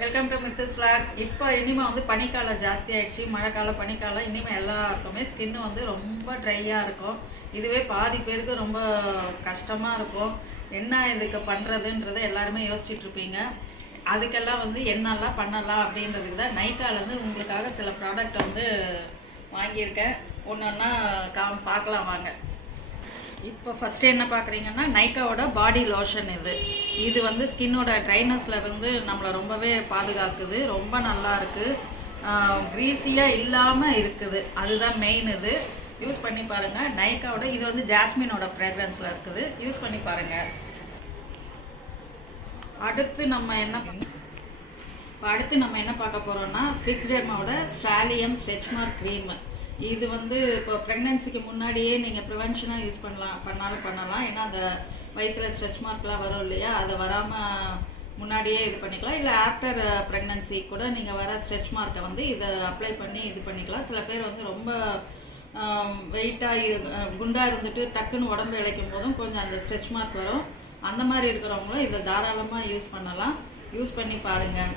Welcome to மித்துஸ் vlog. இப்போ இனிமேல் வந்து பனிக்காலம் ஜாஸ்தி ஆகிடுச்சு. மழைக்காலம் பனிக்காலம் இனிமேல் எல்லாருக்குமே ஸ்கின்னு வந்து ரொம்ப ட்ரையாக இருக்கும். இதுவே பாதி பேருக்கு ரொம்ப கஷ்டமாக இருக்கும். என்ன இதுக்கு பண்ணுறதுன்றதை எல்லாருமே யோசிச்சுட்ருப்பீங்க. அதுக்கெல்லாம் வந்து என்னெல்லாம் பண்ணலாம் அப்படின்றதுக்கு தான் நைக்காலேருந்து உங்களுக்காக சில ப்ராடக்ட் வந்து வாங்கியிருக்கேன். ஒன்று ஒன்றா பார்க்கலாம் வாங்க. இப்போ ஃபஸ்ட்டு என்ன பார்க்குறீங்கன்னா நைக்காவோட பாடி லோஷன் இது வந்து ஸ்கின்னோட ட்ரைனஸ்லேருந்து நம்மளை ரொம்பவே பாதுகாக்குது. ரொம்ப நல்லா இருக்குது, க்ரீஸியாக இல்லாமல் இருக்குது. அதுதான் மெயின். யூஸ் பண்ணி பாருங்கள். நைக்காவோட இது வந்து ஜாஸ்மினோட ஃப்ரேக்ரன்ஸில் இருக்குது. யூஸ் பண்ணி பாருங்கள். அடுத்து நம்ம என்ன பார்க்க போகிறோம்னா ஃபிக்ஸ்டெர்மாவோட ஸ்ட்ராலியம் ஸ்ட்ரெச் மார்க் க்ரீம். இது வந்து இப்போ ப்ரெக்னென்சிக்கு முன்னாடியே நீங்கள் ப்ரிவென்ஷனாக யூஸ் பண்ணலாம். ஏன்னா அந்த வயிற்றில் ஸ்ட்ரெச் மார்க்லாம் வரும் இல்லையா, அதை வராமல் முன்னாடியே இது பண்ணிக்கலாம். இல்லை ஆஃப்டர் ப்ரெக்னென்சி கூட நீங்கள் வர ஸ்ட்ரெச் மார்க்கை வந்து இதை அப்ளை பண்ணி இது பண்ணிக்கலாம். சில பேர் வந்து ரொம்ப வெயிட்டாக குண்டாக இருந்துட்டு டக்குன்னு உடம்பு இழைக்கும் போதும் கொஞ்சம் அந்த ஸ்ட்ரெச் மார்க் வரும். அந்த மாதிரி இருக்கிறவங்களும் இதை தாராளமாக யூஸ் பண்ணலாம். யூஸ் பண்ணி பாருங்கள்.